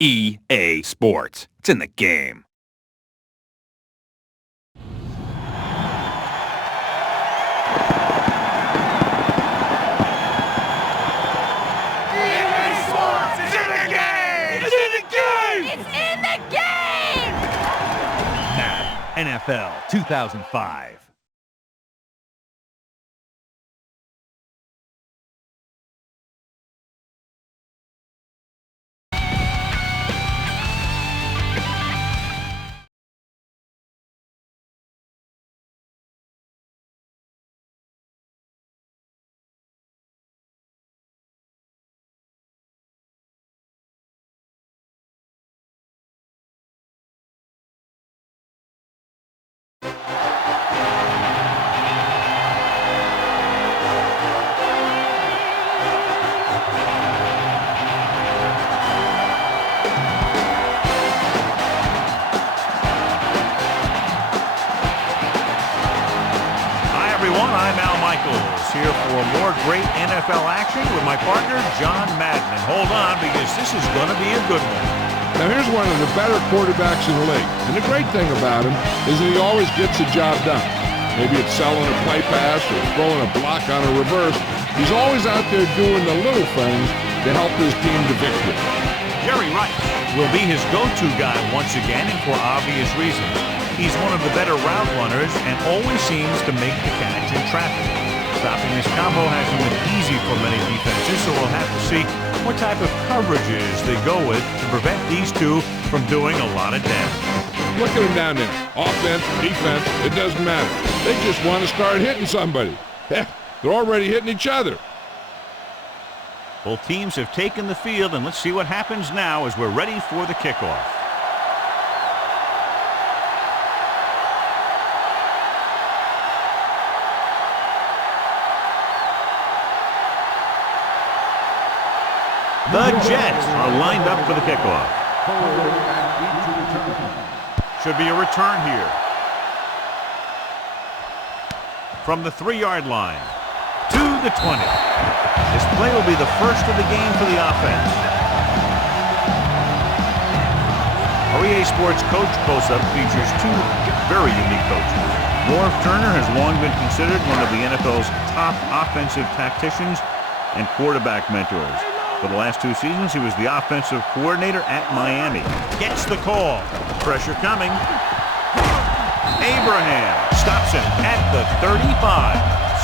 EA Sports. It's in the game. EA Sports is in the game! It's in the game! It's in the game! Madden NFL 2005. I'm Al Michaels, here for more great NFL action with my partner, John Madden. And hold on, because this is going to be a good one. Now, here's one of the better quarterbacks in the league. And the great thing about him is that he always gets the job done. Maybe it's selling a play pass or throwing a block on a reverse. He's always out there doing the little things to help his team to victory. Jerry Rice will be his go-to guy once again, and for obvious reasons. He's one of the better route runners and always seems to make the catch in traffic. Stopping this combo hasn't been easy for many defenses, so we'll have to see what type of coverages they go with to prevent these two from doing a lot of damage. Look at them down there. Offense, defense, it doesn't matter. They just want to start hitting somebody. Heck, they're already hitting each other. Both teams have taken the field, and let's see what happens now as we're ready for the kickoff. The Jets are lined up for the kickoff. Should be a return here. From the 3-yard line to the 20. This play will be the first of the game for the offense. Our EA Sports Coach Close-Up features two very unique coaches. Norv Turner has long been considered one of the NFL's top offensive tacticians and quarterback mentors. For the last 2 seasons, he was the offensive coordinator at Miami. Gets the call. Pressure coming. Abraham stops him at the 35.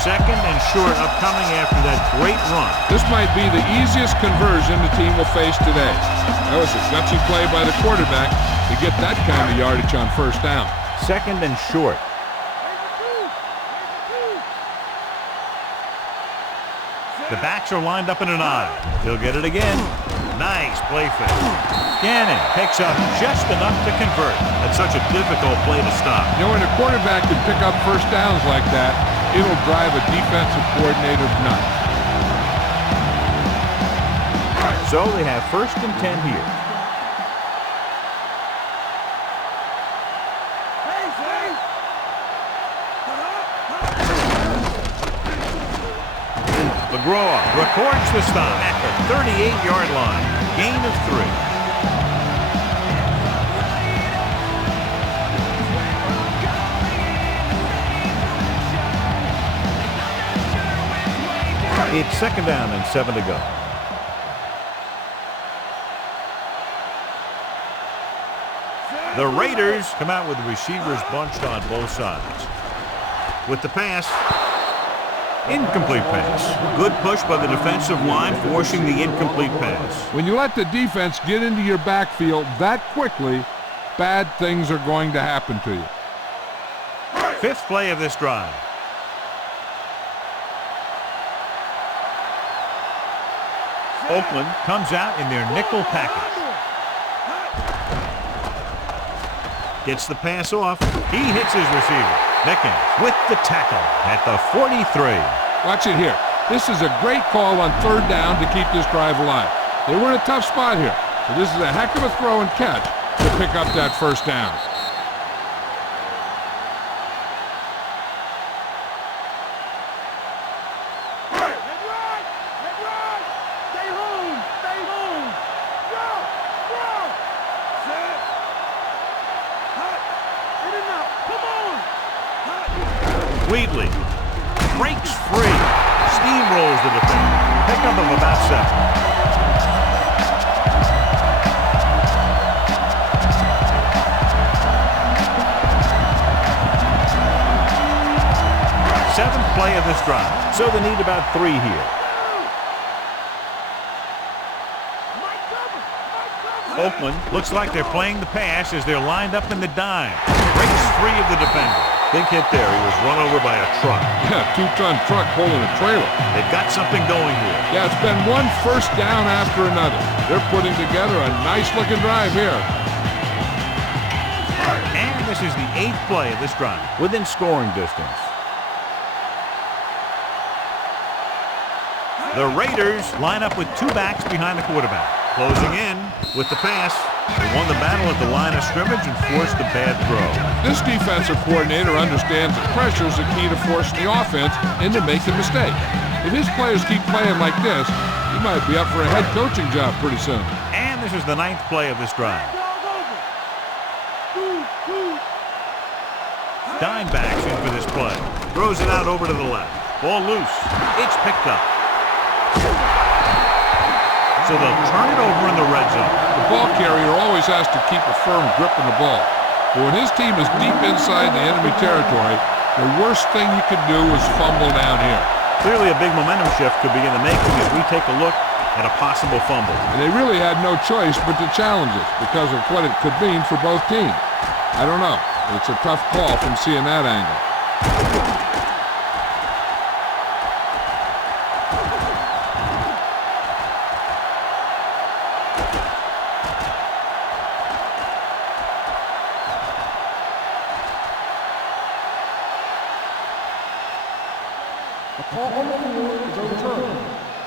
Second and short upcoming after that great run. This might be the easiest conversion the team will face today. That was a gutsy play by the quarterback to get that kind of yardage on first down. Second and short. The backs are lined up in an I. He'll get it again. Nice play fake. Gannon picks up just enough to convert. That's such a difficult play to stop. You know, when a quarterback can pick up first downs like that, it'll drive a defensive coordinator nuts. So they have first and 10 here. McGraw records the stop at the 38-yard line. Gain of 3. It's second down and 7 to go. The Raiders come out with the receivers bunched on both sides. With the pass. Incomplete pass. Good push by the defensive line, forcing the incomplete pass. When you let the defense get into your backfield that quickly, bad things are going to happen to you. Fifth play of this drive. Oakland comes out in their nickel package. Gets the pass off. He hits his receiver. Mickens with the tackle at the 43. Watch it here. This is a great call on third down to keep this drive alive. They were in a tough spot here, so this is a heck of a throw and catch to pick up that first down. pickup of about 7. 7th play of this drive, so they need about 3 here. Oakland looks like they're playing the pass as they're lined up in the dime. Breaks free of the defender. Big hit there. He was run over by a truck. Yeah, 2-ton truck pulling a trailer. They've got something going here. Yeah, it's been one first down after another. They're putting together a nice-looking drive here. And this is the 8th play of this drive, within scoring distance. The Raiders line up with 2 backs behind the quarterback. Closing in with the pass. They won the battle at the line of scrimmage and forced the bad throw. This defensive coordinator understands that pressure is the key to forcing the offense into making mistakes. If his players keep playing like this, he might be up for a head coaching job pretty soon. And this is the 9th play of this drive. Dime backs in for this play. Throws it out over to the left. Ball loose. It's picked up. So they'll turn it over in the red zone. The ball carrier always has to keep a firm grip on the ball. But when his team is deep inside the enemy territory, the worst thing you could do is fumble down here. Clearly a big momentum shift could be in the making as we take a look at a possible fumble. And they really had no choice but to challenge it because of what it could mean for both teams. I don't know. It's a tough call from seeing that angle. A call on the field is overturned.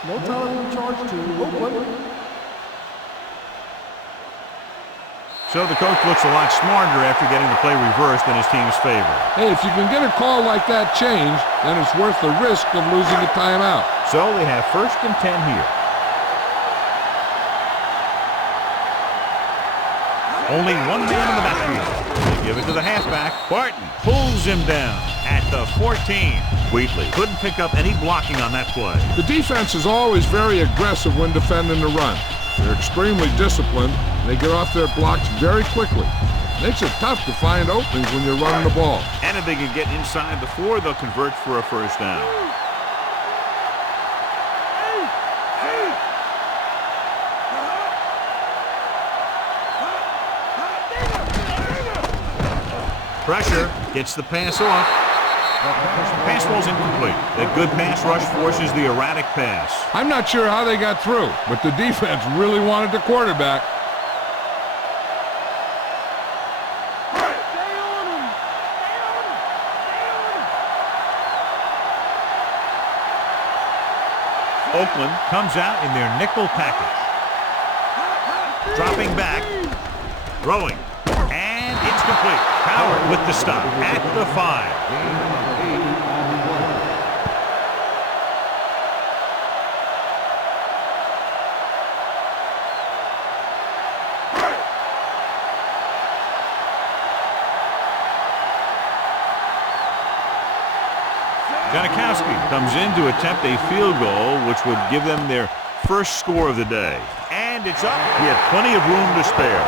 No penalty charge to Oakland. So the coach looks a lot smarter after getting the play reversed in his team's favor. Hey, if you can get a call like that changed, then it's worth the risk of losing a timeout. So they have 1st and 10 here. Only one man in the backfield. They give it to the halfback. Barton pulls him down at the 14. Wheatley couldn't pick up any blocking on that play. The defense is always very aggressive when defending the run. They're extremely disciplined, and they get off their blocks very quickly. Makes it tough to find openings when you're running the ball. And if they can get inside the 4, they'll convert for a 1st down. Pressure gets the pass off. Pass ball's incomplete. That good pass rush forces the erratic pass. I'm not sure how they got through, but the defense really wanted the quarterback. Oakland comes out in their nickel package. Dropping back. Throwing. And it's complete. Howard with the stop at the 5. Janikowski comes in to attempt a field goal, which would give them their 1st score of the day. And it's up. He had plenty of room to spare.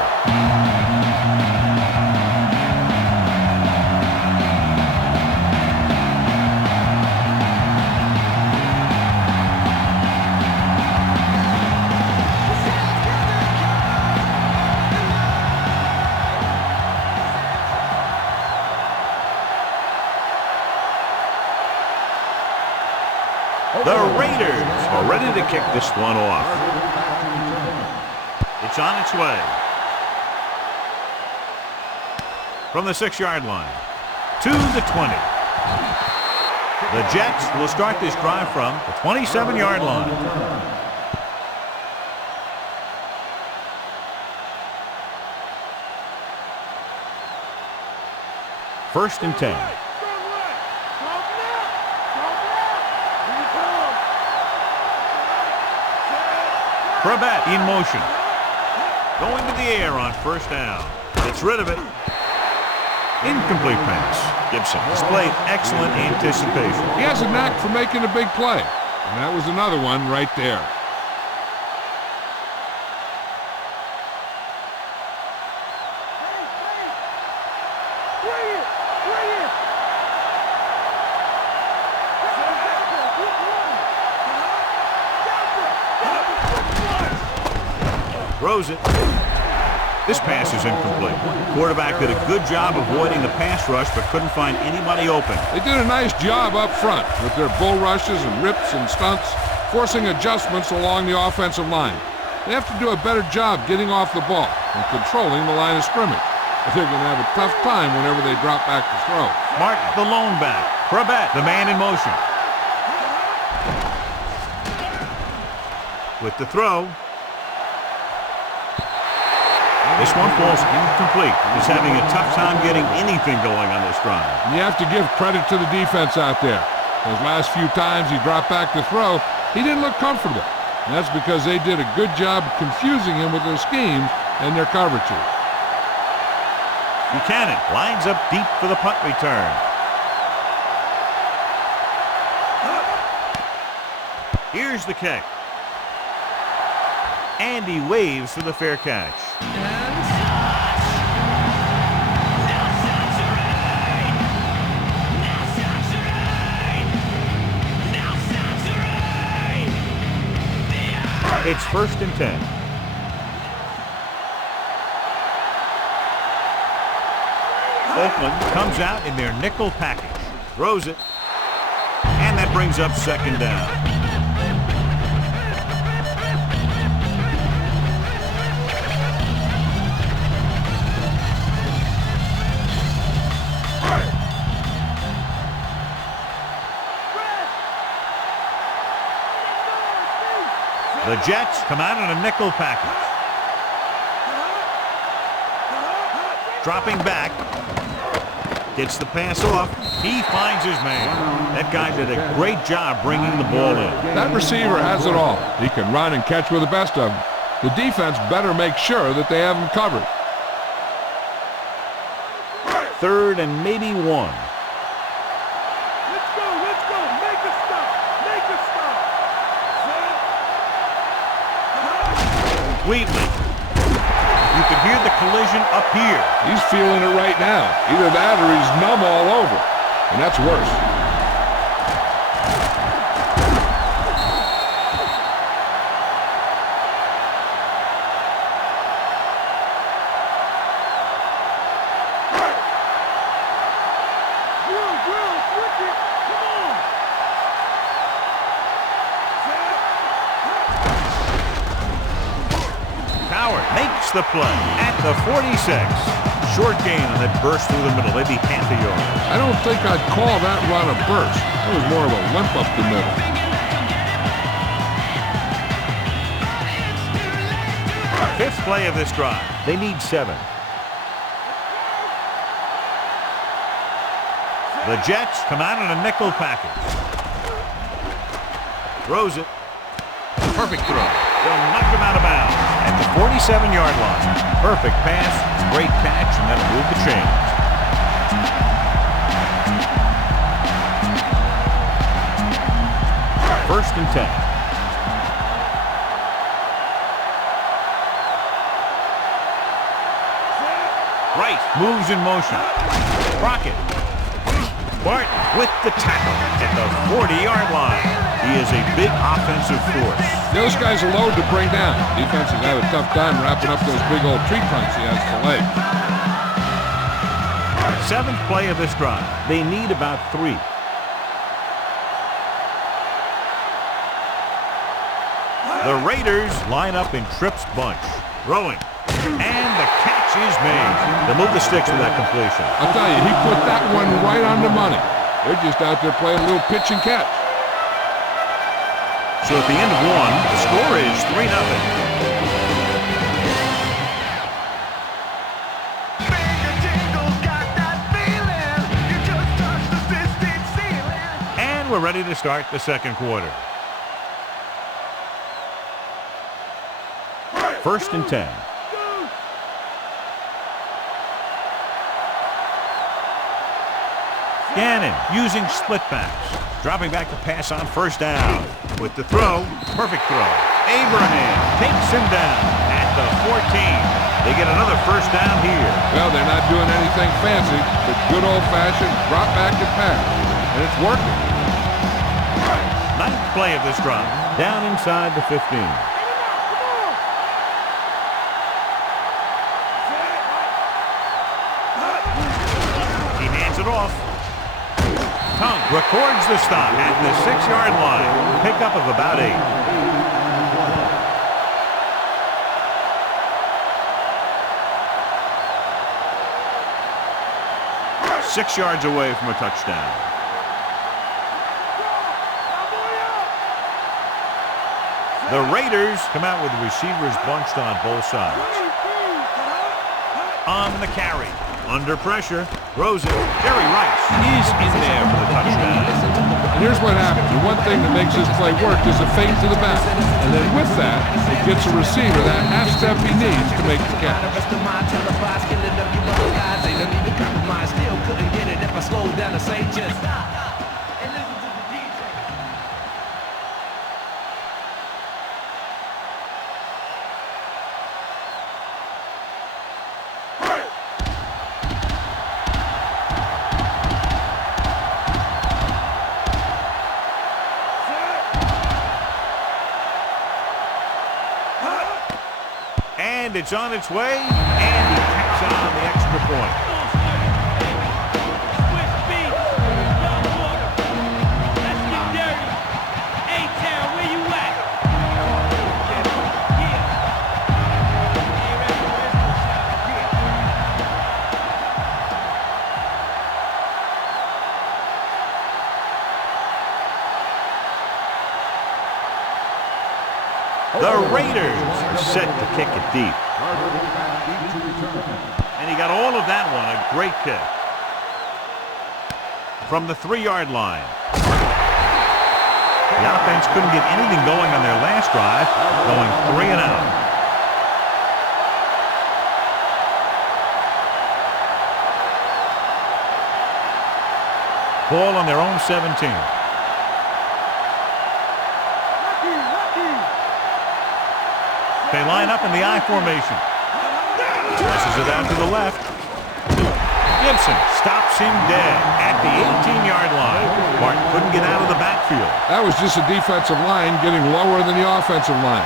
The Raiders are ready to kick this one off. It's on its way. From the 6-yard line to the 20. The Jets will start this drive from the 27-yard line. First and 10. Crabette in motion. Going to the air on 1st down. Gets rid of it. Incomplete pass. Gibson displayed excellent anticipation. He has a knack for making a big play. And that was another one right there. Throws it. This pass is incomplete. Quarterback did a good job avoiding the pass rush, but couldn't find anybody open. They did a nice job up front with their bull rushes and rips and stunts, forcing adjustments along the offensive line. They have to do a better job getting off the ball and controlling the line of scrimmage. They're going to have a tough time whenever they drop back to throw. Martin, the lone back. Crabette, the man in motion. With the throw. This one falls incomplete. He's having a tough time getting anything going on this drive. You have to give credit to the defense out there. Those last few times he dropped back to throw, he didn't look comfortable. And that's because they did a good job confusing him with their schemes and their coverages. Buchanan lines up deep for the punt return. Here's the kick. And he waves for the fair catch. It's 1st and 10. Oakland comes out in their nickel package. Throws it. And that brings up 2nd down. The Jets come out in a nickel package. Dropping back. Gets the pass off. He finds his man. That guy did a great job bringing the ball in. That receiver has it all. He can run and catch with the best of them. The defense better make sure that they have him covered. 3rd and maybe 1. Let's go. Make a stop. Wheatley. You can hear the collision up here. He's feeling it right now. Either that or he's numb all over. And that's worse. Makes the play at the 46. Short gain on that burst through the middle, maybe half a yard. I don't think I'd call that run a burst. It was more of a limp up the middle. Fifth play of this drive. They need 7. The Jets come out in a nickel package. Throws it. Perfect throw. They'll knock him out of bounds at the 47-yard line. Perfect pass, great catch, and that'll move the chains. First and 10. Right, moves in motion. Crockett. Barton with the tackle at the 40-yard line. He is a big offensive force. Those guys are low to bring down. Defense has had a tough time wrapping up those big old tree trunks he has to lay. 7th play of this drive. They need about 3. The Raiders line up in Tripp's bunch. Throwing. And the catch is made. They'll move the sticks with that completion. I'll tell you, he put that one right on the money. They're just out there playing a little pitch and catch. So at the end of 1, the score is 3-0. And we're ready to start the 2nd quarter. 1st and 10. Gannon using split backs. Dropping back to pass on 1st down. with the throw. Perfect throw. Abraham takes him down at the 14. They get another first down here. Well, they're not doing anything fancy, but good old-fashioned drop back and pass. And it's working. Ninth play of this drive. Down inside the 15. He hands it off. Tongue records the stop at the 6-yard line. Pickup of about 8. 6 yards away from a touchdown. The Raiders come out with the receivers bunched on both sides. On the carry. Under pressure. Throws it. Jerry Rice is in there for the touchdown. And here's what happens. The one thing that makes this play work is a fake to the back. And then with that, it gets a receiver that half step he needs to make the catch. And it's on its way, and he tacks on the extra point. The Raiders are set to kick it deep. And he got all of that one, a great kick. From the 3-yard line. The offense couldn't get anything going on their last drive, going 3 and out. Ball on their own 17. They line up in the I formation. Passes it out to the left. Gibson stops him dead at the 18-yard line. Martin couldn't get out of the backfield. That was just a defensive line getting lower than the offensive line.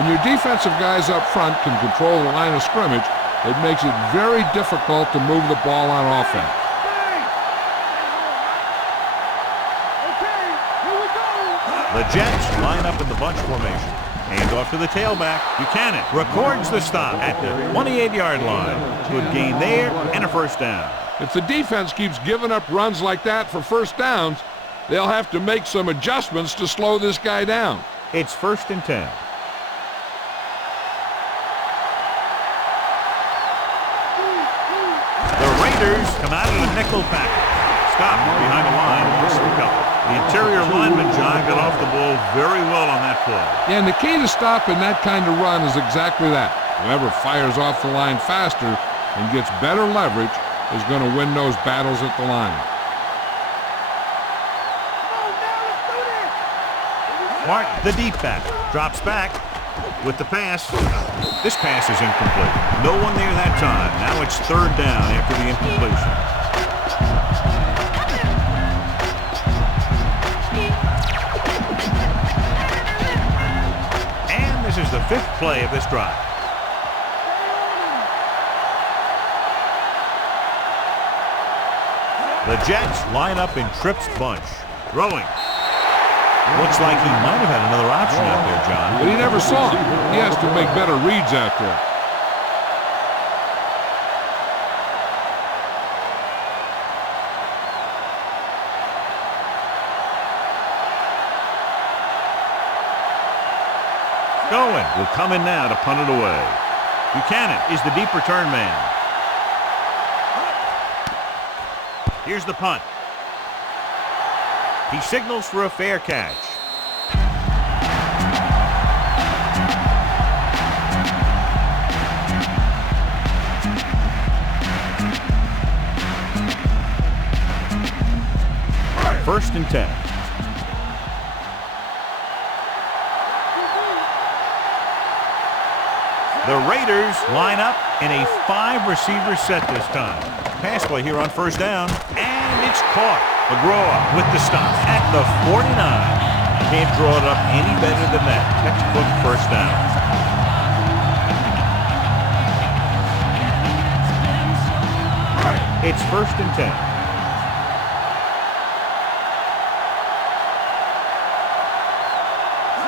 When your defensive guys up front can control the line of scrimmage, it makes it very difficult to move the ball on offense. The Jets line up in the bunch formation. Hand off to the tailback. Buchanan records the stop at the 28-yard line. Good gain there and a first down. If the defense keeps giving up runs like that for first downs, they'll have to make some adjustments to slow this guy down. It's 1st and 10. The Raiders come out of the nickel package. Scott behind the line. The interior lineman, John, got off the ball very well on that play. Yeah, and the key to stopping that kind of run is exactly that. Whoever fires off the line faster and gets better leverage is going to win those battles at the line. Martin, the deep back, drops back with the pass. This pass is incomplete. No one there that time. Now it's 3rd down after the incompletion. This is the 5th play of this drive. The Jets line up in Tripp's bunch. Throwing. Looks like he might have had another option out there, John. But he never saw him. He has to make better reads out there. Going will come in now to punt it away. Buchanan is the deep return man. Here's the punt. He signals for a fair catch. First and 10. The Raiders line up in a 5-receiver set this time. Pass play here on first down, and it's caught. McGraw with the stop at the 49. Can't draw it up any better than that. Textbook first down. It's 1st and 10.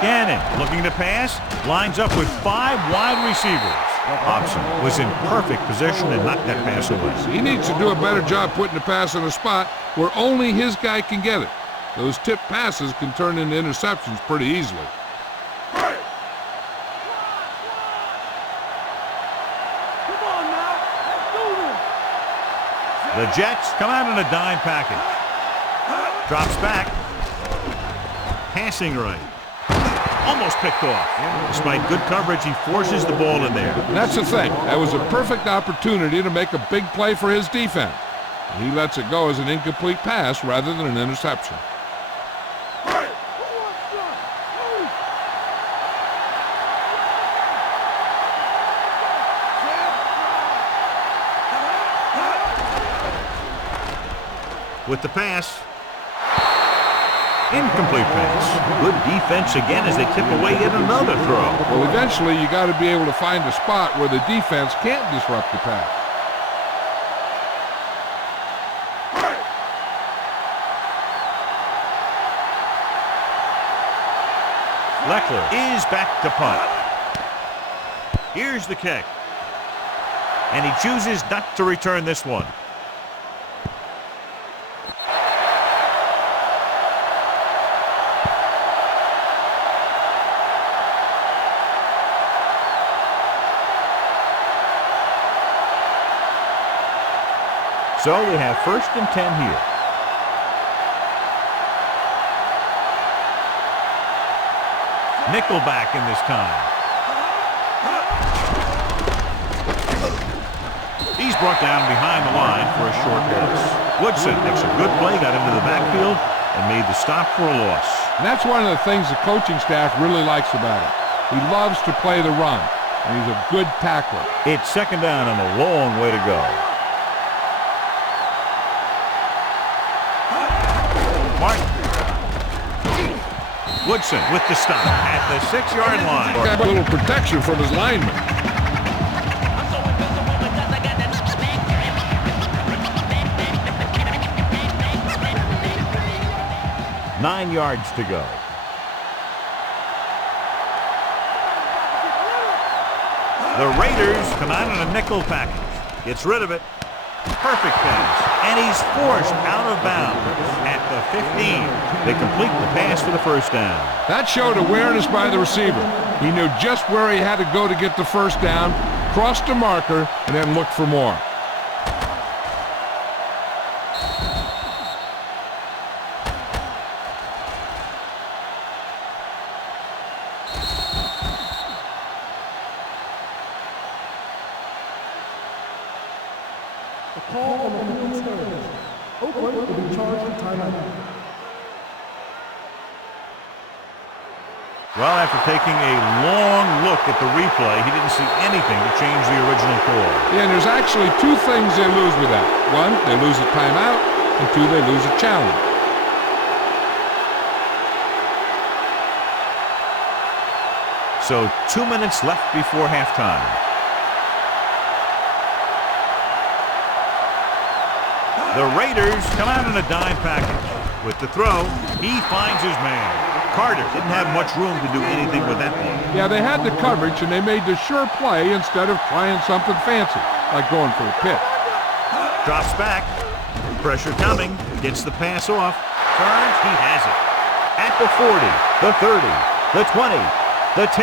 Gannon looking to pass, lines up with 5 wide receivers. Hobson was in perfect position and knocked that pass away. He needs to do a better job putting the pass in a spot where only his guy can get it. Those tip passes can turn into interceptions pretty easily. The Jets come out in a dime package. Drops back. Passing right. Almost picked off. Despite good coverage, he forces the ball in there. That's the thing. That was a perfect opportunity to make a big play for his defense. He lets it go as an incomplete pass rather than an interception. With the pass. Incomplete pass. Good defense again as they tip away yet another throw. Well, eventually you got to be able to find a spot where the defense can't disrupt the pass. Leckler is back to punt. Here's the kick. And he chooses not to return this one. So we have 1st and 10 here. Nickelback in this time. He's brought down behind the line for a short loss. Woodson makes a good play, got into the backfield, and made the stop for a loss. And that's one of the things the coaching staff really likes about him. He loves to play the run, and he's a good tackler. It's 2nd down and a long way to go. Martin. Woodson with the stop at the 6-yard line. Got a little protection from his lineman. Nine yards to go. The Raiders come out in a nickel package. Gets rid of it. Perfect pass. And he's forced out of bounds at the 15. They complete the pass for the first down. That showed awareness by the receiver. He knew just where he had to go to get the first down, crossed the marker, and then looked for more. A call on the complete stands. Oakland will be charged with timeout. Well, after taking a long look at the replay, he didn't see anything to change the original call. Yeah, and there's actually 2 things they lose with that. 1, they lose a timeout, and 2, they lose a challenge. So 2 minutes left before halftime. The Raiders come out in a dime package. With the throw, he finds his man. Carter didn't have much room to do anything with that ball. Yeah, they had the coverage, and they made the sure play instead of trying something fancy, like going for a pitch. Drops back. Pressure coming. Gets the pass off. Turns. He has it. At the 40, the 30, the 20, the 10.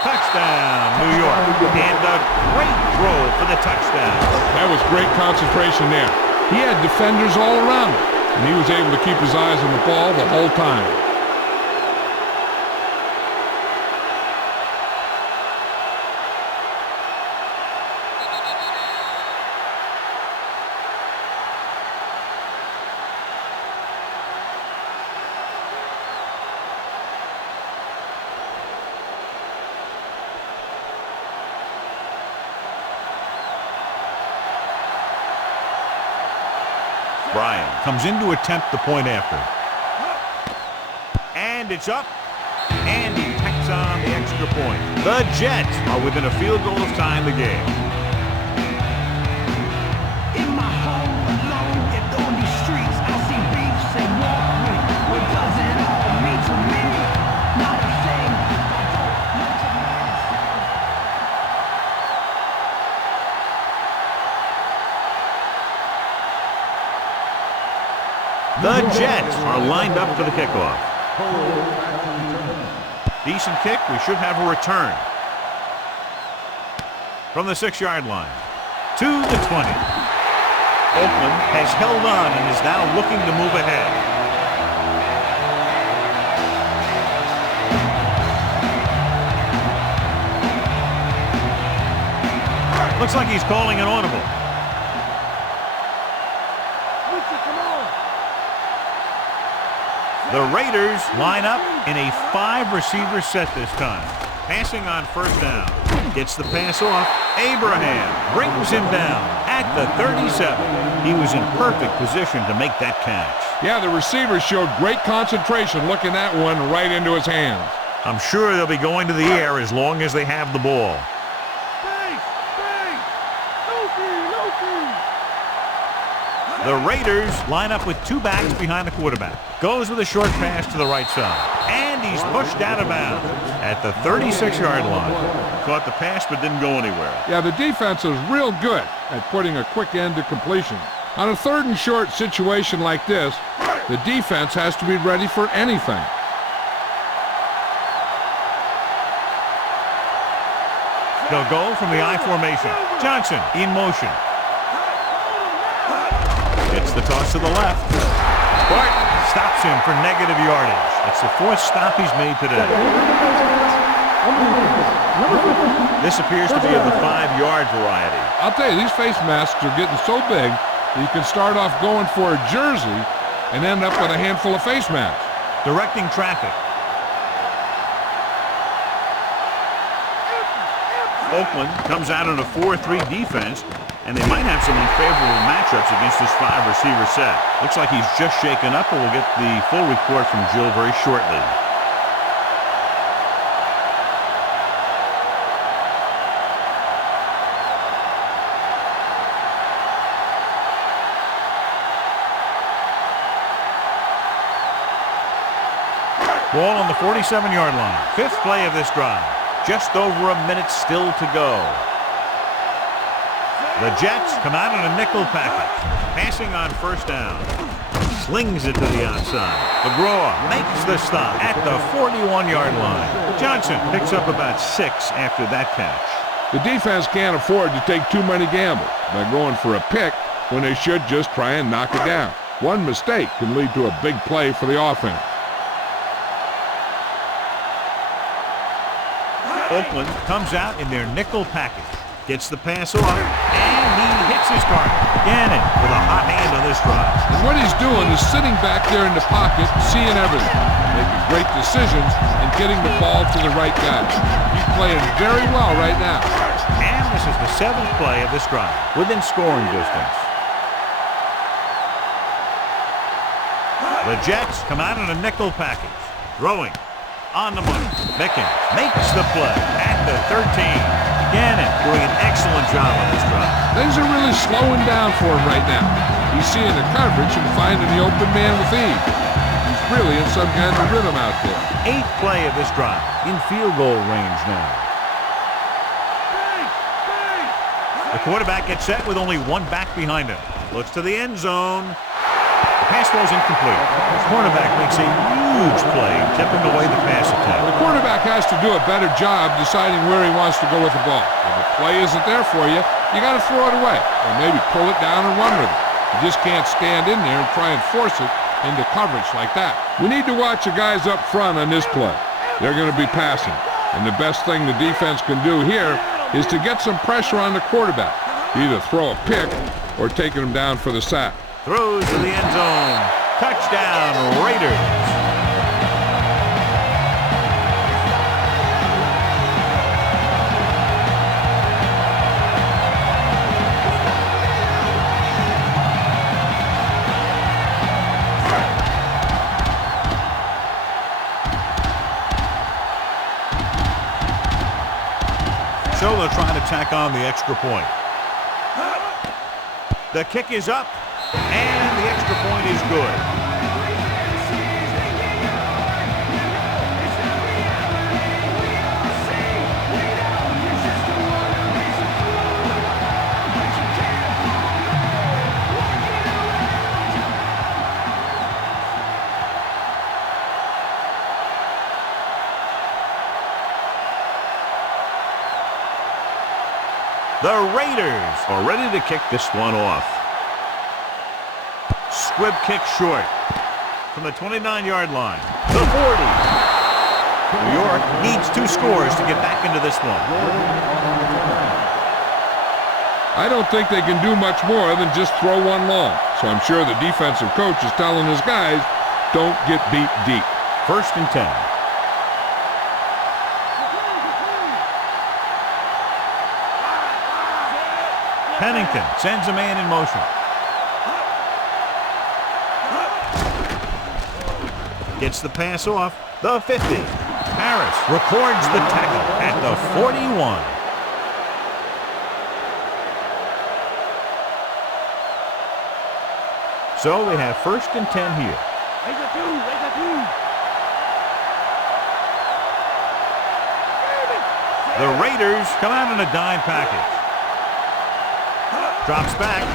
Touchdown, New York. And a great throw for the touchdown. That was great concentration there. He had defenders all around him, and he was able to keep his eyes on the ball the whole time. Ryan comes in to attempt the point after. And it's up. And he tacks on the extra point. The Jets are within a field goal of tying the game. In my home alone and on these streets, I see beefs and walk with. What does it all mean to me? Not a thing. The Jets are lined up for the kickoff. Decent kick. We should have a return. From the 6-yard line to the 20. Oakland has held on and is now looking to move ahead. Looks like he's calling an audible. The Raiders line up in a 5-receiver set this time. Passing on first down. Gets the pass off. Abraham brings him down at the 37. He was in perfect position to make that catch. Yeah, the receiver showed great concentration looking that one right into his hands. I'm sure they'll be going to the air as long as they have the ball. The Raiders line up with 2 backs behind the quarterback. Goes with a short pass to the right side. And he's pushed out of bounds at the 36-yard line. Caught the pass but didn't go anywhere. Yeah, the defense is real good at putting a quick end to completion. On a 3rd and short situation like this, the defense has to be ready for anything. They'll go from the I formation. Johnson in motion. Gets the toss to the left. Barton stops him for negative yardage. That's the 4th stop he's made today. This appears to be of the 5-yard variety. I'll tell you, these face masks are getting so big that you can start off going for a jersey and end up with a handful of face masks. Directing traffic. Oakland comes out in a 4-3 defense, and they might have some unfavorable matchups against this 5-receiver set. Looks like he's just shaken up, and we'll get the full report from Jill very shortly. Ball on the 47-yard line. 5th play of this drive. Just over a minute still to go. The Jets come out in a nickel package. Passing on first down. Slings it to the outside. McGraw makes the stop at the 41-yard line. Johnson picks up about 6 after that catch. The defense can't afford to take too many gambles by going for a pick when they should just try and knock it down. One mistake can lead to a big play for the offense. Oakland comes out in their nickel package. Gets the pass off, and he hits his target. Gannon with a hot hand on this drive. And what he's doing is sitting back there in the pocket, seeing everything, making great decisions, and getting the ball to the right guy. He's playing very well right now. And this is the 7th play of this drive, within scoring distance. The Jets come out in a nickel package. Throwing on the money. Mickens makes the play at the 13. Gannon doing an excellent job on this drive. Things are really slowing down for him right now. He's seeing the coverage and finding the open man with ease. He's really in some kind of rhythm out there. 8th play of this drive, in field goal range now. The quarterback gets set with only 1 back behind him. Looks to the end zone. The pass falls incomplete. The cornerback makes a huge play, tipping away the pass attempt. The quarterback has to do a better job deciding where he wants to go with the ball. If the play isn't there for you, you got to throw it away, or maybe pull it down and run with it. You just can't stand in there and try and force it into coverage like that. We need to watch the guys up front on this play. They're going to be passing, and the best thing the defense can do here is to get some pressure on the quarterback. Either throw a pick or taking him down for the sack. Throws to the end zone. Touchdown, Raiders. So they'll try to tack on the extra point. The kick is up, and the extra point is good. The Raiders are ready to kick this one off. Squib kick short from the 29-yard line. The 40. New York needs 2 scores to get back into this one. I don't think they can do much more than just throw one long. So I'm sure the defensive coach is telling his guys, don't get beat deep. 1st and 10. Pennington sends a man in motion. Gets the pass off. The 50. Harris records the tackle at the 41. So they have 1st and 10 here. The Raiders come out in a dime package. Drops back,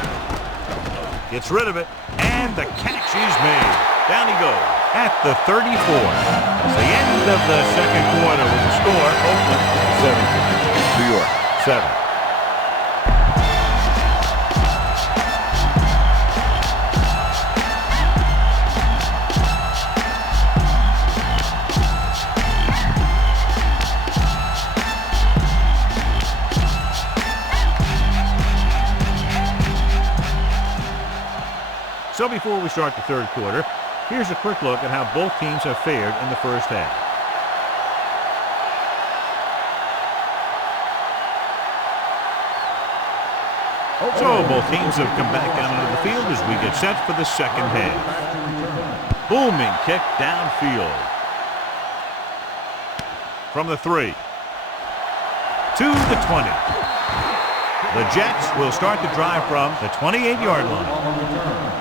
gets rid of it, and the catch is made. Down he goes at the 34. It's the end of the second quarter with the score, Oakland 7, New York 7. So before we start the third quarter, here's a quick look at how both teams have fared in the first half. So both teams have come back out into the field as we get set for the second half. Booming kick downfield. From the 3. To the 20. The Jets will start the drive from the 28-yard line.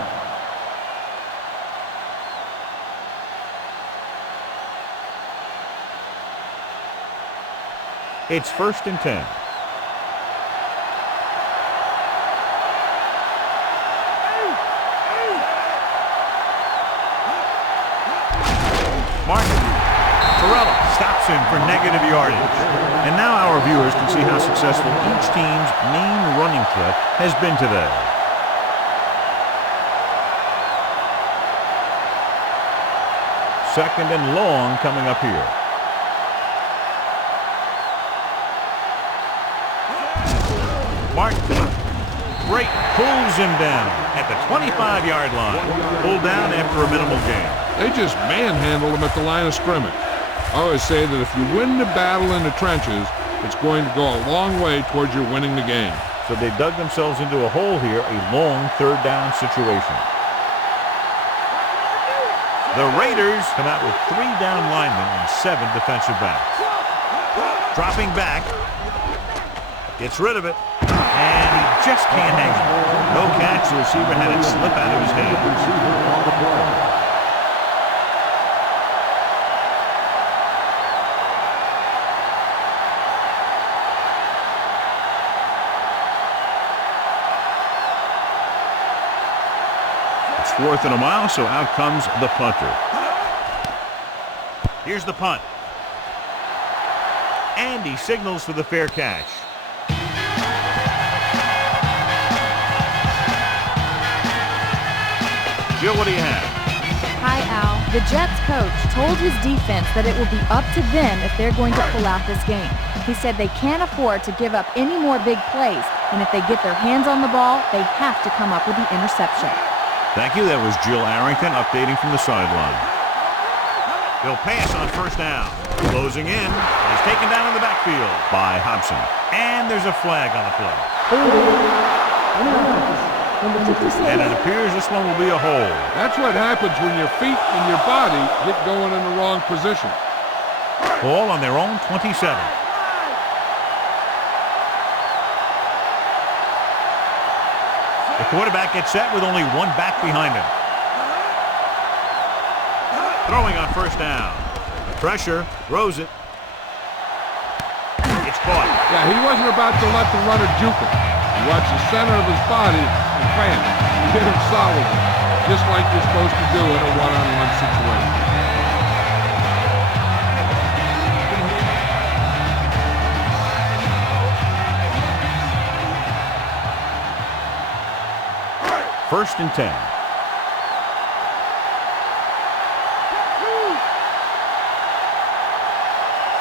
It's 1st and 10. Torella stops him for negative yardage. And now our viewers can see how successful each team's main running threat has been today. Second and long coming up here. Martin Great pulls him down at the 25-yard line. Pulled down after a minimal gain. They just manhandle him at the line of scrimmage. I always say that if you win the battle in the trenches, it's going to go a long way towards your winning the game. So they dug themselves into a hole here, a long third down situation. The Raiders come out with 3 down linemen and 7 defensive backs. Dropping back. Gets rid of it. And he just can't hang it. No catch. The receiver had it slip out of his hands. It's 4th and a mile, so out comes the punter. Here's the punt. And he signals for the fair catch. Jill, what do you have? Hi, Al. The Jets coach told his defense that it will be up to them if they're going to pull out this game. He said they can't afford to give up any more big plays, and if they get their hands on the ball, they have to come up with the interception. Thank you. That was Jill Arrington updating from the sideline. He'll pass on 1st down. Closing in. He's taken down in the backfield by Hobson. And there's a flag on the play. And it appears this one will be a hold. That's what happens when your feet and your body get going in the wrong position. Ball on their own 27. quarterback gets set with only one back behind him. Throwing on first down. Pressure, throws it. It's caught. Yeah, he wasn't about to let the runner juke him. He watched the center of his body and bam, hit him solidly, just like you're supposed to do in a one-on-one situation. First and 10.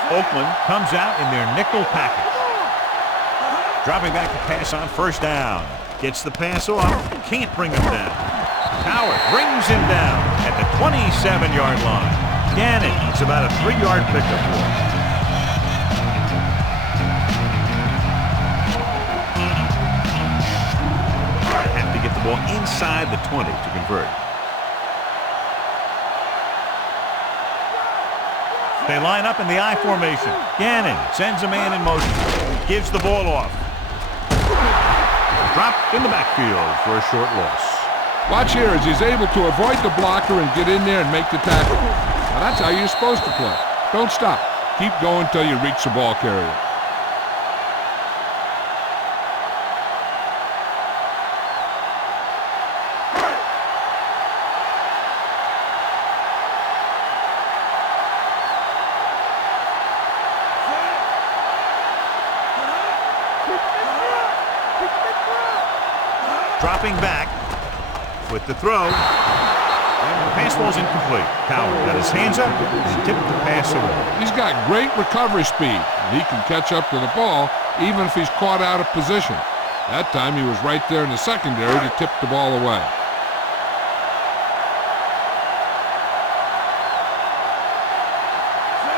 Oakland comes out in their nickel package. Dropping back to pass on first down. Gets the pass off. Can't bring him down. Howard brings him down at the 27-yard line. Gannon, it's about a 3-yard pickup for him. Have to get the ball inside the 20 to convert. They line up in the I formation. Gannon sends a man in motion. Gives the ball off. Dropped in the backfield for a short loss. Watch here as he's able to avoid the blocker and get in there and make the tackle. Now that's how you're supposed to play. Don't stop. Keep going until you reach the ball carrier. Dropping back with the throw. And the pass ball's incomplete. Coward got his hands up and tipped the pass away. He's got great recovery speed, and he can catch up to the ball even if he's caught out of position. That time he was right there in the secondary to tip the ball away.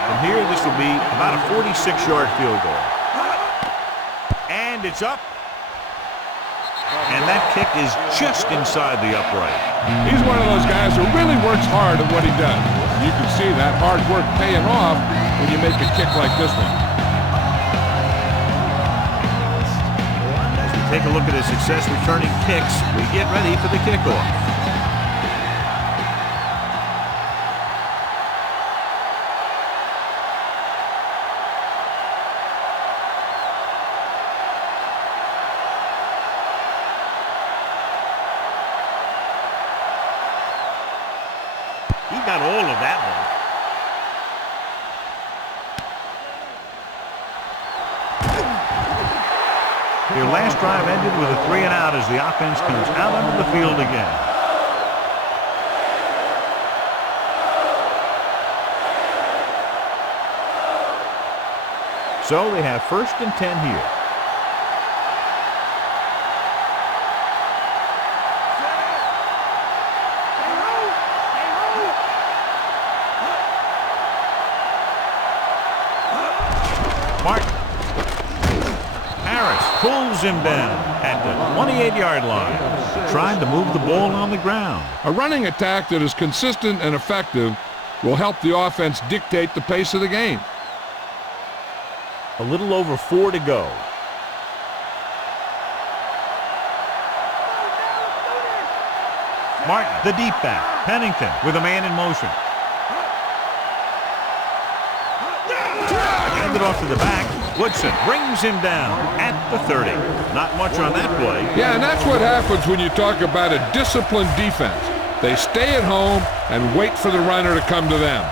From here, this will be about a 46-yard field goal. And it's up. And that kick is just inside the upright. He's one of those guys who really works hard at what he does. You can see that hard work paying off when you make a kick like this one. As we take a look at his success returning kicks, we get ready for the kickoff. He got all of that one. Their last drive ended with a 3-and-out as the offense comes out onto the field again. So they have first and 10 here. Pulls him down at the 28-yard line, trying to move the ball on the ground. A running attack that is consistent and effective will help the offense dictate the pace of the game. A little over 4 to go. Martin, the deep back. Pennington with a man in motion. Handed off to the back. Woodson brings him down at the 30. Not much on that play. Yeah, and that's what happens when you talk about a disciplined defense. They stay at home and wait for the runner to come to them.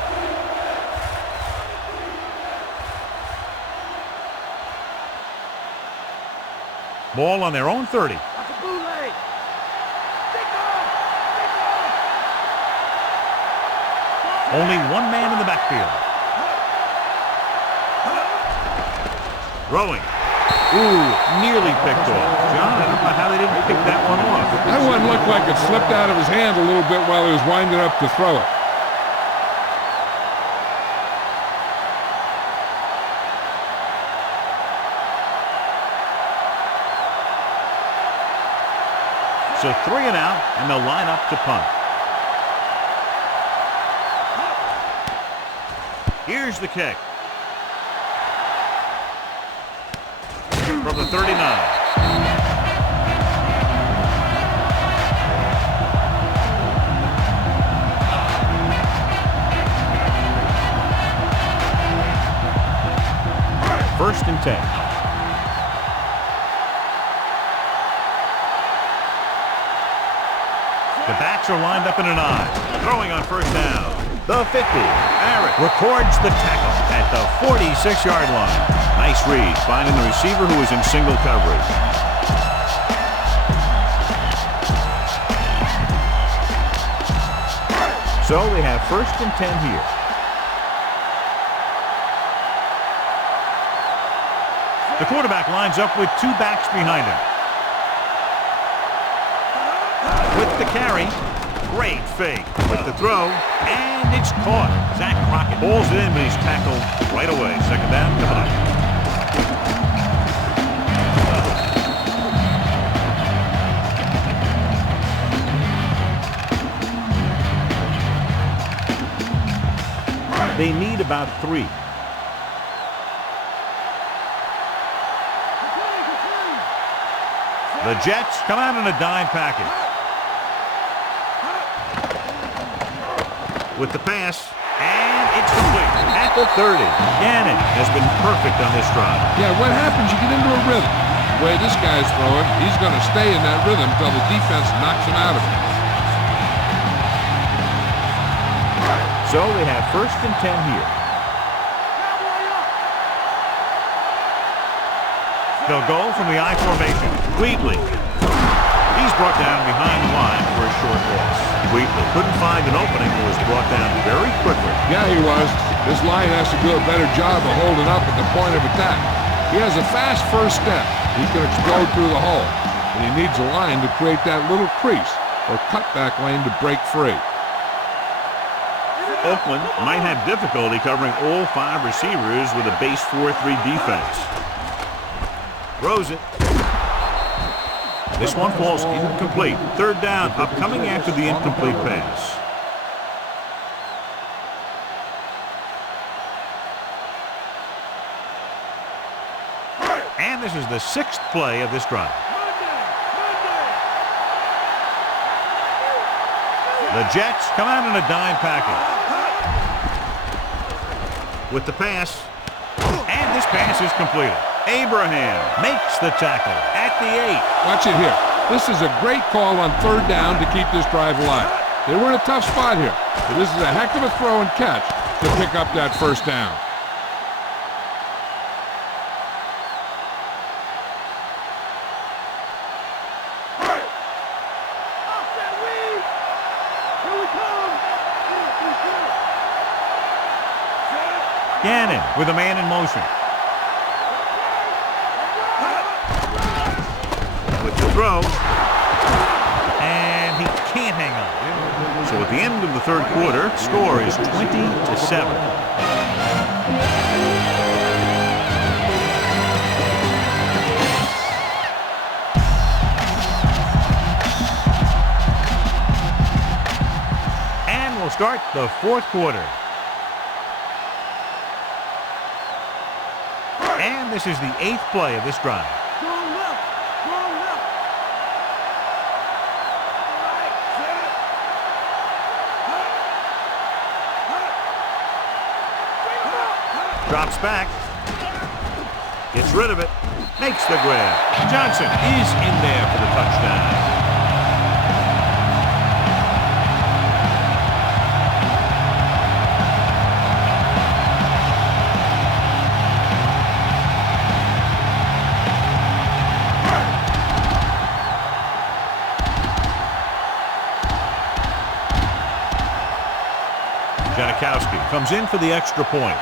Ball on their own 30. Only one man in the backfield. Throwing. Ooh, nearly picked off. John, I don't know how they didn't pick that one off. That one looked like it slipped out of his hand a little bit while he was winding up to throw it. So 3-and-out, and they'll line up to punt. Here's the kick. From the 39. 1st and 10. The backs are lined up in an I. Throwing on 1st down. The 50. Barrett records the tackle at the 46-yard line. Nice read, finding the receiver who is in single coverage. So they have 1st and 10 here. The quarterback lines up with 2 backs behind him. With the carry, great fake. With the throw, and it's caught. Zach Crockett pulls it in, but he's tackled right away. 2nd down coming up. They need about 3. The Jets come out in a dime package. With the pass, and it's complete at the 30. Gannon has been perfect on this drive. Yeah, what happens? You get into a rhythm. The way this guy's throwing, he's going to stay in that rhythm until the defense knocks him out of it. So they have 1st and 10 here. They'll go from the I formation. Wheatley. He's brought down behind the line for a short loss. Wheatley couldn't find an opening and was brought down very quickly. Yeah, he was. This line has to do a better job of holding up at the point of attack. He has a fast first step. He can explode through the hole. And he needs a line to create that little crease or cutback lane to break free. Oakland might have difficulty covering all 5 receivers with a base 4-3 defense. Throws it. This one falls incomplete. 3rd down, upcoming after the incomplete pass. And this is the 6th play of this drive. The Jets come out in a dime package. With the pass, and this pass is completed. Abraham makes the tackle at the 8. Watch it here. This is a great call on 3rd down to keep this drive alive. They were in a tough spot here, but this is a heck of a throw and catch to pick up that 1st down. Gannon with a man in motion. With the throw. And he can't hang on. So at the end of the 3rd quarter, score is 20-7. And we'll start the 4th quarter. And this is the 8th play of this drive. Drops back. Gets rid of it. Makes the grab. Johnson is in there for the touchdown. Janikowski comes in for the extra point.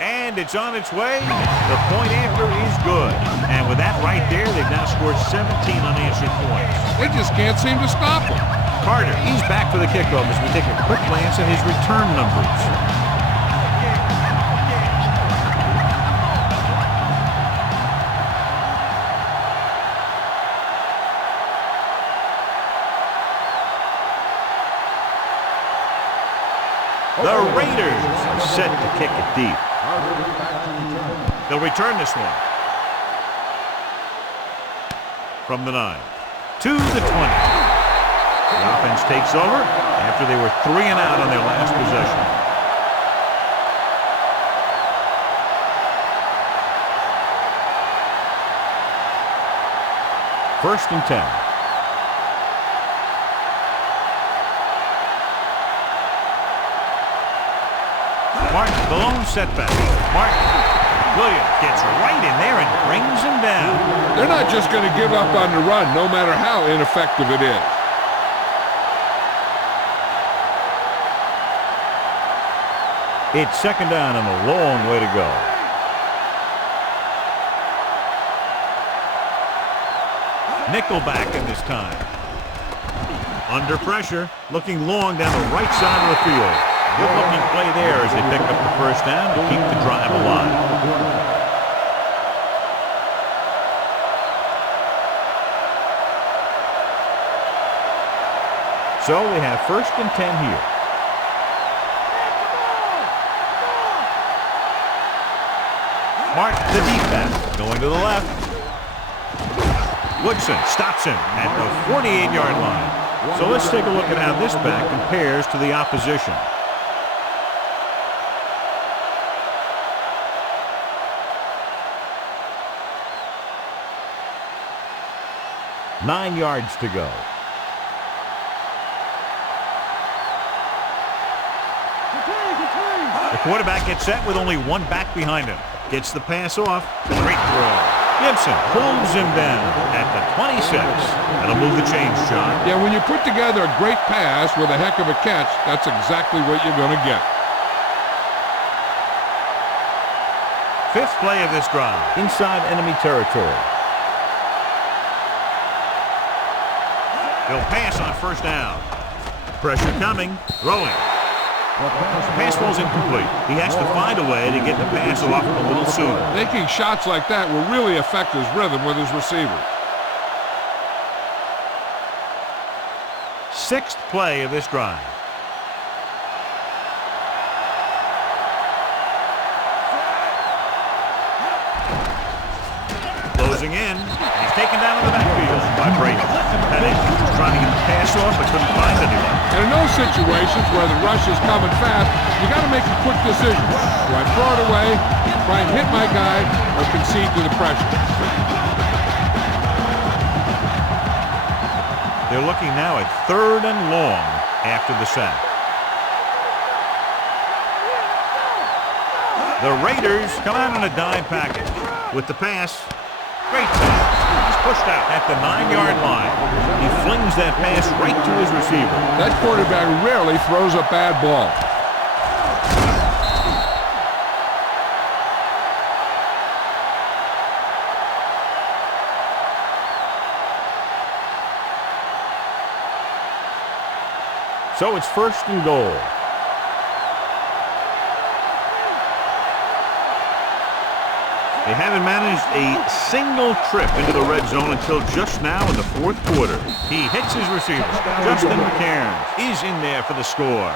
And it's on its way. The point after is good. And with that right there, they've now scored 17 unanswered points. They just can't seem to stop him. Carter, he's back for the kickoff as we take a quick glance at his return numbers. The Raiders are set to kick it deep. They'll return this one. From the 9 to the 20. The offense takes over after they were 3 and out on their last possession. 1st and 10. Martin, the lone setback. Martin, Williams gets right in there and brings him down. They're not just going to give up on the run, no matter how ineffective it is. It's 2nd down and a long way to go. Nickelback in this time. Under pressure, looking long down the right side of the field. Good looking play there as they pick up the 1st down to keep the drive alive. So we have 1st and 10 here. Martin, the deep pass, going to the left. Woodson stops him at the 48-yard line. So let's take a look at how this back compares to the opposition. Nine yards to go. The quarterback gets set with only one back behind him. Gets the pass off. Great throw. Gibson pulls him down at the 26. That'll move the chains, John. Yeah, when you put together a great pass with a heck of a catch, that's exactly what you're going to get. 5th play of this drive. Inside enemy territory. He'll pass on 1st down. Pressure coming. Throwing. Pass ball's incomplete. He has to find a way to get the pass off a little sooner. Making shots like that will really affect his rhythm with his receiver. 6th play of this drive. Closing in. He's taken down in the backfield by Brady. Trying to get the pass off, but couldn't find anyone. And in those situations where the rush is coming fast, you got to make a quick decision. Do I throw it away, try and hit my guy, or concede to the pressure? They're looking now at 3rd and long after the sack. The Raiders come out in a dime package with the pass. Great pass. He's pushed out at the 9-yard line. He flings that pass right to his receiver. That quarterback rarely throws a bad ball. So it's 1st and goal. They haven't managed a single trip into the red zone until just now in the 4th quarter. He hits his receiver. Justin McCairns is in there for the score.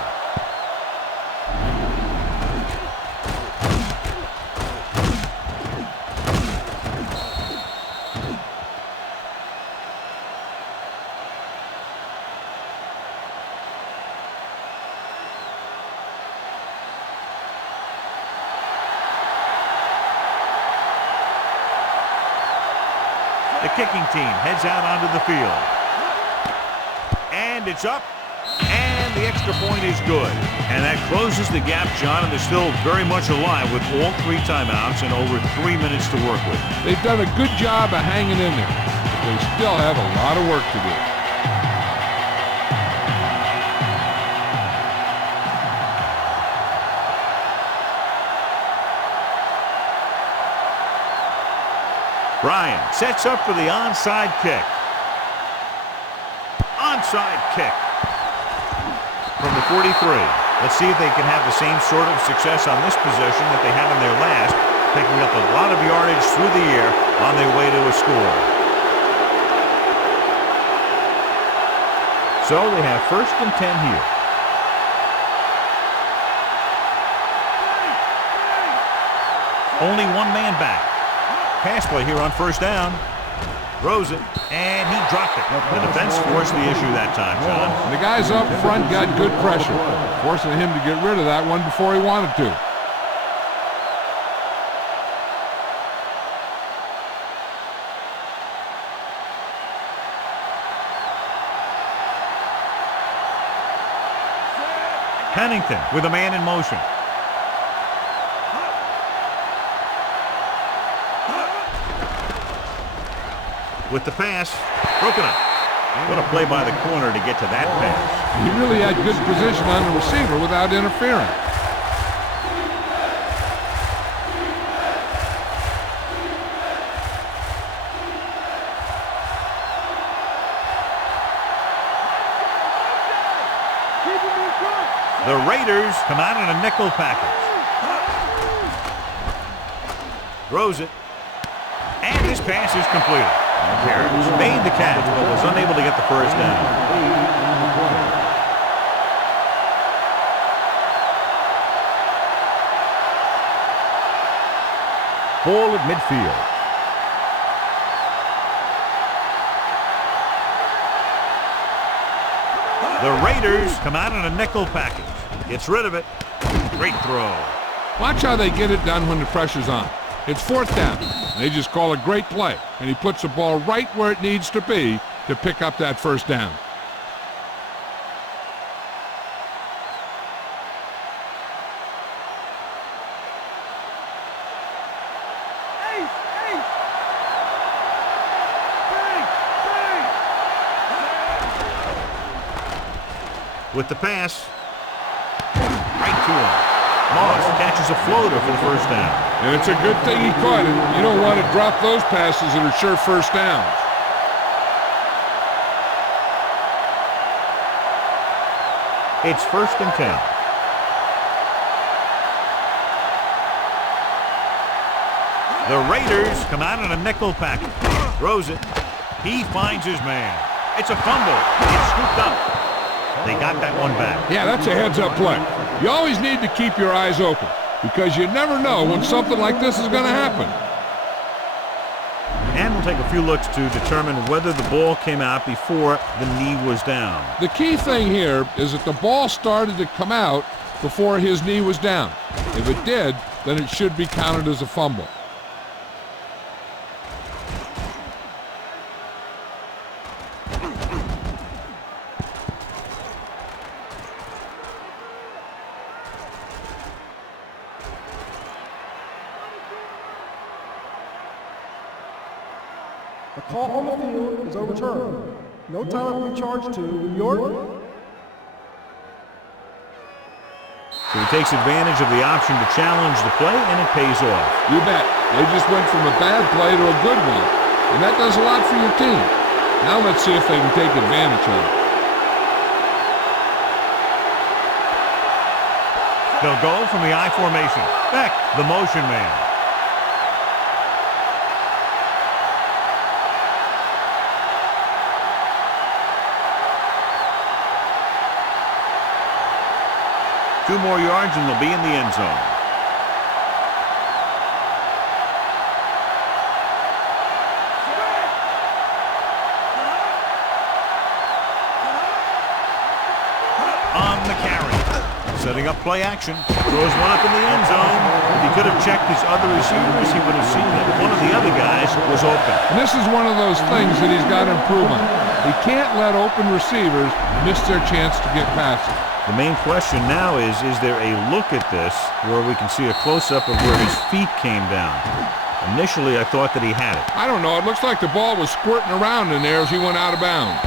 The kicking team heads out onto the field. And it's up. And the extra point is good. And that closes the gap, John, and they're still very much alive with all 3 timeouts and over 3 minutes to work with. They've done a good job of hanging in there, but they still have a lot of work to do. Bryan sets up for the onside kick. Onside kick from the 43. Let's see if they can have the same sort of success on this possession that they had in their last, picking up a lot of yardage through the air on their way to a score. So they have 1st and 10 here. Only one man back. Pass play here on 1st down. Throws it, and he dropped it. The defense forced the issue that time, John. And the guys up front got good pressure, forcing him to get rid of that one before he wanted to. Pennington with a man in motion. With the pass, broken up. What a play by the corner to get to that pass. He really had good position on the receiver without interfering. The Raiders come out in a nickel package. Throws it. And this pass is completed. Harris made the catch, but was unable to get the first down. Ball at midfield. The Raiders come out in a nickel package. Gets rid of it. Great throw. Watch how they get it done when the pressure's on. It's fourth down. They just call a great play, and he puts the ball right where it needs to be to pick up that first down. With the pass, right to him. Moss catches a floater for the first down. And it's a good thing he caught it. You don't want to drop those passes that are sure first downs. It's 1st and 10. The Raiders come out in a nickel package. Throws it. He finds his man. It's a fumble. It's scooped up. They got that one back. Yeah, that's a heads-up play. You always need to keep your eyes open because you never know when something like this is going to happen. And we'll take a few looks to determine whether the ball came out before the knee was down. The key thing here is that the ball started to come out before his knee was down. If it did, then it should be counted as a fumble. The call on the field is overturned. No time will be charged to New York. So he takes advantage of the option to challenge the play, and it pays off. You bet. They just went from a bad play to a good one, and that does a lot for your team. Now let's see if they can take advantage of it. They'll go from the I formation. Beck, the motion man. Two more yards and they'll be in the end zone. On the carry. Setting up play action. Throws one up in the end zone. If he could have checked his other receivers, he would have seen that one of the other guys was open. And this is one of those things that he's got to improve on. He can't let open receivers miss their chance to get past him. The main question now is there a look at this where we can see a close-up of where his feet came down? Initially, I thought that he had it. I don't know. It looks like the ball was squirting around in there as he went out of bounds.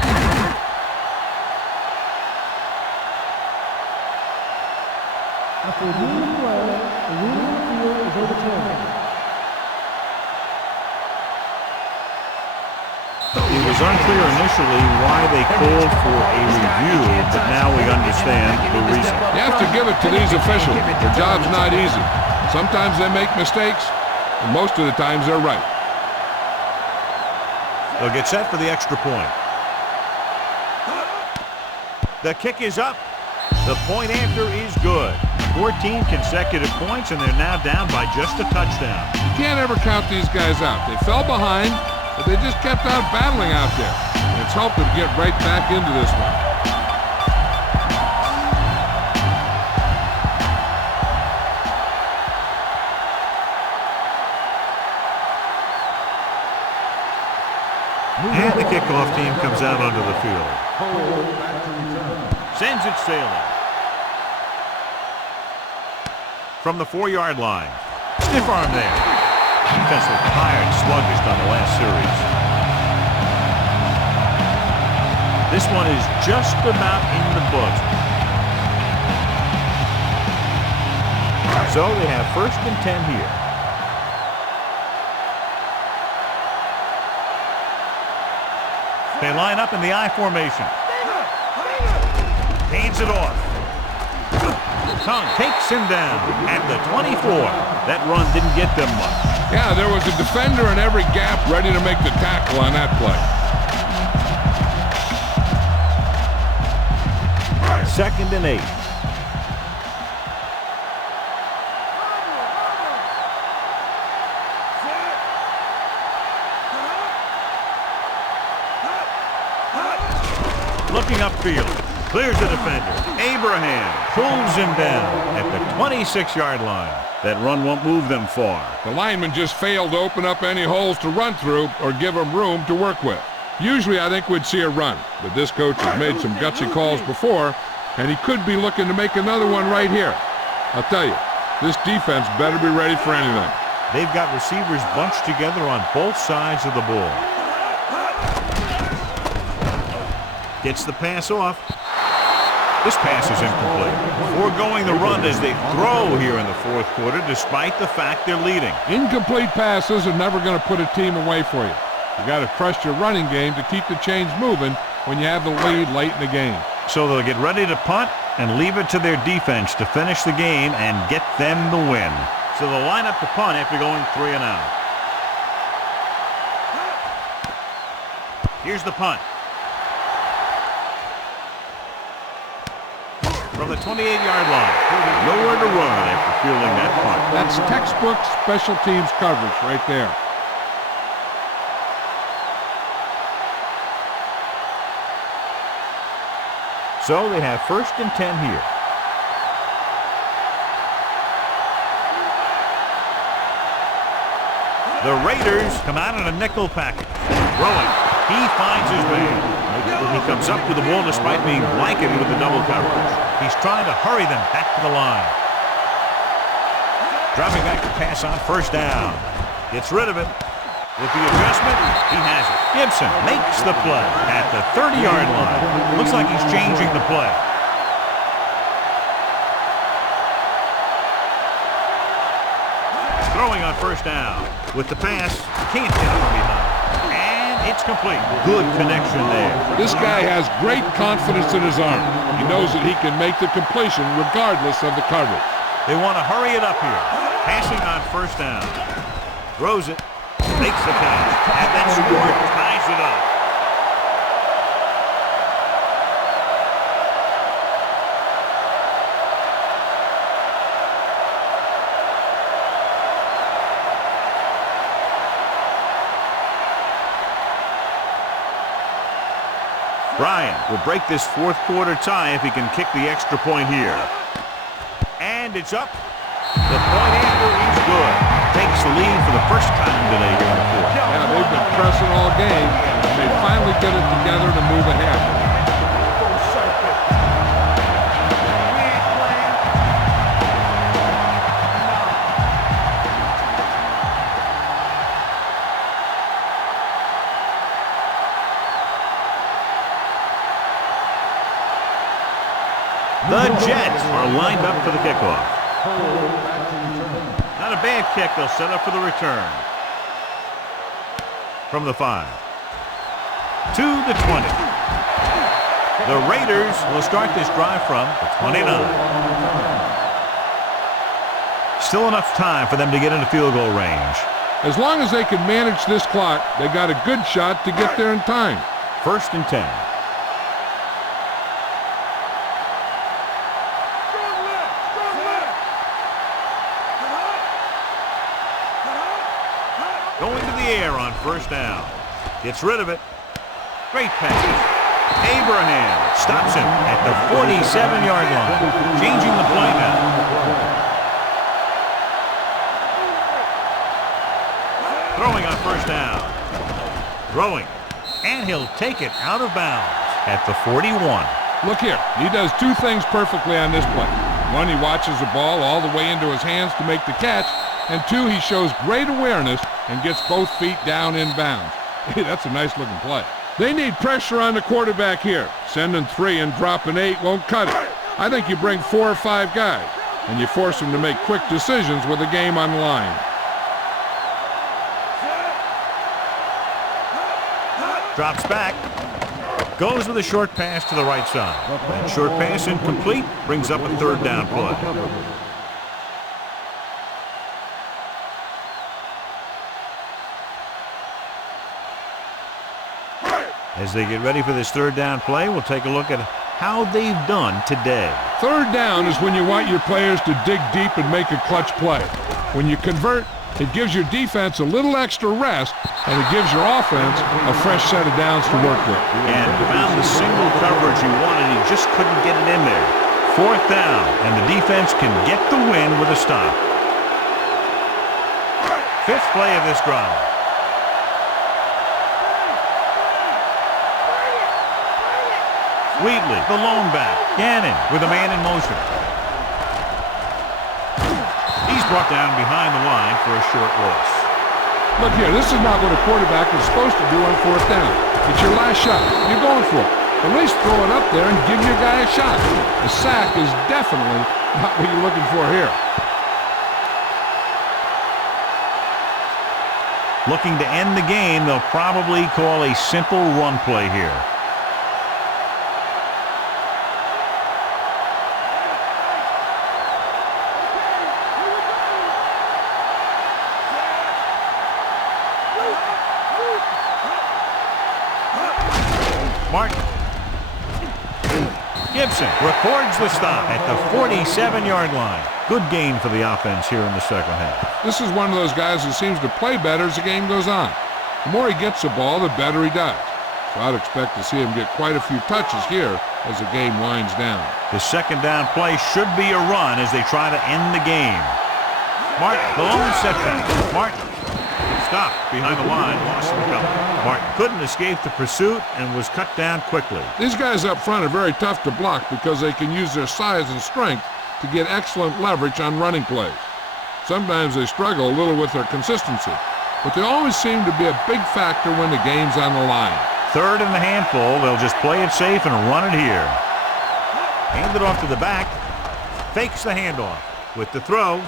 After a ruling play, the ruling on the field is overturned. It was unclear initially why they called for a review, but now we understand the reason. You have to give it to these officials. Their job's not easy. Sometimes they make mistakes, and most of the times they're right. They'll get set for the extra point. The kick is up. The point after is good. 14 consecutive points, and they're now down by just a touchdown. You can't ever count these guys out. They fell behind, but they just kept out battling out there. It's helped them get right back into this one. And the kickoff team comes out onto the field. Sends it sailing. from the 4-yard line. Stiff arm there. Defense looked tired and sluggish on the last series. This one is just about in the books. So they have 1st and 10 here. They line up in the I formation. Hands it off. Tongue takes him down at the 24. That run didn't get them much. Yeah, there was a defender in every gap ready to make the tackle on that play. 2nd and 8. Looking upfield, clears the defender. Abraham pulls him down at the 26-yard line. That run won't move them far. The lineman just failed to open up any holes to run through or give him room to work with. Usually I think we'd see a run, but this coach has made some gutsy calls before, and he could be looking to make another one right here. I'll tell you, this defense better be ready for anything. They've got receivers bunched together on both sides of the ball. Gets the pass off. This pass is incomplete. Foregoing the run as they throw here in the 4th quarter, despite the fact they're leading. Incomplete passes are never going to put a team away for you. You got to trust your running game to keep the chains moving when you have the lead late in the game. So they'll get ready to punt and leave it to their defense to finish the game and get them the win. So they'll line up to punt after going 3 and out. Here's the punt. From the 28-yard line. Nowhere to run after fielding that punt. That's textbook special teams coverage right there. So they have 1st and 10 here. The Raiders come out in a nickel package. Throwing. He finds his man. He comes up with the ball despite being blanketed with the double coverage. He's trying to hurry them back to the line. Dropping back to pass on 1st down. Gets rid of it. With the adjustment, he has it. Gibson makes the play at the 30-yard line. Looks like he's changing the play. Throwing on 1st down. With the pass, can't get from behind. And it's complete. Good connection there. This guy has great confidence in his arm. He knows that he can make the completion regardless of the coverage. They want to hurry it up here. Passing on 1st down. Throws it. Makes the catch. And that score ties it up. Bryant will break this 4th quarter tie if he can kick the extra point here. And it's up. The point after is good. Takes the lead for the first time today here in the 4th. Yeah, they've been pressing all game, and they finally get it together to move ahead. The Jets are lined up for the kickoff. Not a bad kick. They'll set up for the return. From the 5. To the 20. The Raiders will start this drive from the 29. Still enough time for them to get into field goal range. As long as they can manage this clock, they got a good shot to get there in time. 1st and 10. Going to the air on 1st down. Gets rid of it. Great pass. Abraham stops him at the 47-yard line. Changing the play now. Throwing on 1st down. Throwing. And he'll take it out of bounds at the 41. Look here. He does 2 things perfectly on this play. One, he watches the ball all the way into his hands to make the catch, and two, he shows great awareness and gets both feet down inbounds. Hey, that's a nice-looking play. They need pressure on the quarterback here. Sending 3 and dropping 8 won't cut it. I think you bring 4 or 5 guys, and you force them to make quick decisions with the game on the line. Drops back. Goes with a short pass to the right side. That short pass incomplete, brings up a 3rd down play. As they get ready for this 3rd down play, we'll take a look at how they've done today. 3rd down is when you want your players to dig deep and make a clutch play. When you convert, it gives your defense a little extra rest, and it gives your offense a fresh set of downs to work with. And found the single coverage he wanted. He just couldn't get it in there. 4th down, and the defense can get the win with a stop. 5th play of this drive. Wheatley, the lone back. Gannon with a man in motion. He's brought down behind the line for a short loss. Look here, this is not what a quarterback is supposed to do on 4th down. It's your last shot. You're going for it. At least throw it up there and give your guy a shot. A sack is definitely not what you're looking for here. Looking to end the game, they'll probably call a simple run play here. Martin. Gibson records the stop at the 47-yard line. Good gain for the offense here in the 2nd half. This is one of those guys who seems to play better as the game goes on. The more he gets the ball, the better he does. So I'd expect to see him get quite a few touches here as the game winds down. The 2nd down play should be a run as they try to end the game. Martin, the lone setback. Martin stopped behind the line, lost the cover. Martin couldn't escape the pursuit and was cut down quickly. These guys up front are very tough to block because they can use their size and strength to get excellent leverage on running plays. Sometimes they struggle a little with their consistency, but they always seem to be a big factor when the game's on the line. 3rd and a handful. They'll just play it safe and run it here. Hand it off to the back. Fakes the handoff with the throw.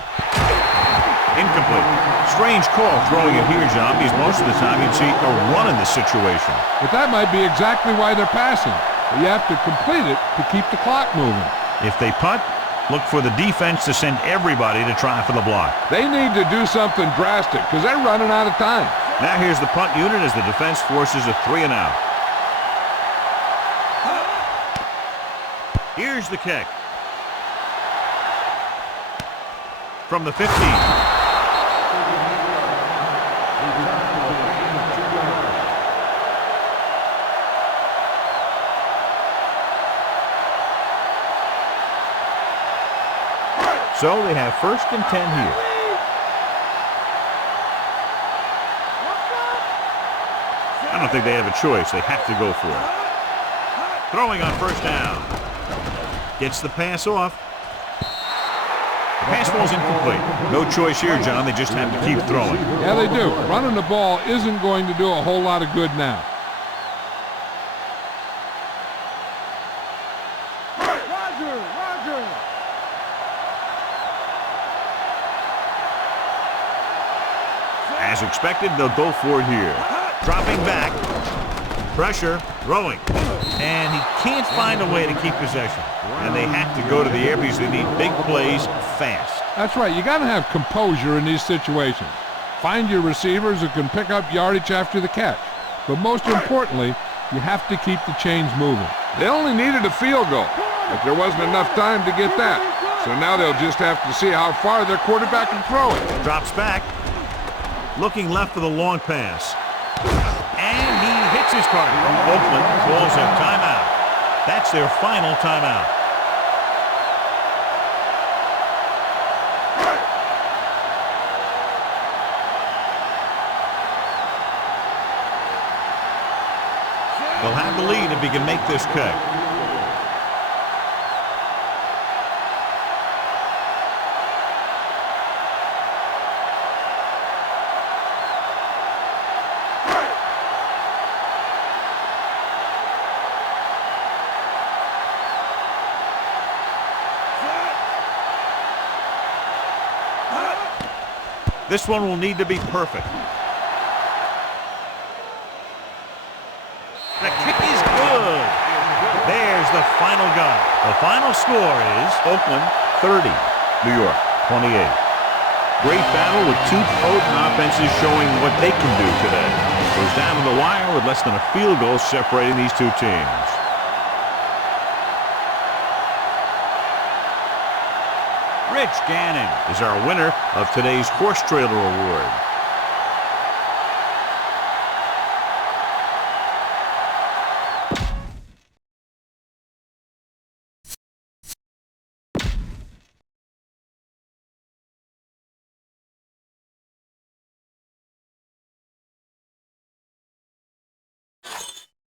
Incomplete. Strange call throwing it here, John, because most of the time you'd see a run in this situation. But that might be exactly why they're passing. But you have to complete it to keep the clock moving. If they punt, look for the defense to send everybody to try for the block. They need to do something drastic because they're running out of time. Now here's the punt unit as the defense forces a 3 and out. Here's the kick. From the 15. So they have 1st and 10 here. I don't think they have a choice. They have to go for it. Throwing on 1st down. Gets the pass off. The pass ball's incomplete. No choice here, John. They just have to keep throwing. Yeah, they do. Running the ball isn't going to do a whole lot of good now. As expected, they'll go for it here. Dropping back. Pressure. Throwing. And he can't find a way to keep possession. And they have to go to the air because they need big plays fast. That's right. You got to have composure in these situations. Find your receivers who can pick up yardage after the catch. But most importantly, you have to keep the chains moving. They only needed a field goal, but there wasn't enough time to get that. So now they'll just have to see how far their quarterback can throw it. Drops back. Looking left for the long pass. And he hits his target. Oakland calls a timeout. That's their final timeout. They'll have the lead if he can make this kick. This one will need to be perfect. The kick is good. There's the final gun. The final score is Oakland 30, New York 28. Great battle with two potent offenses showing what they can do today. It was down to the wire with less than a field goal separating these two teams. Rich Gannon Is our winner of today's Horse Trailer Award.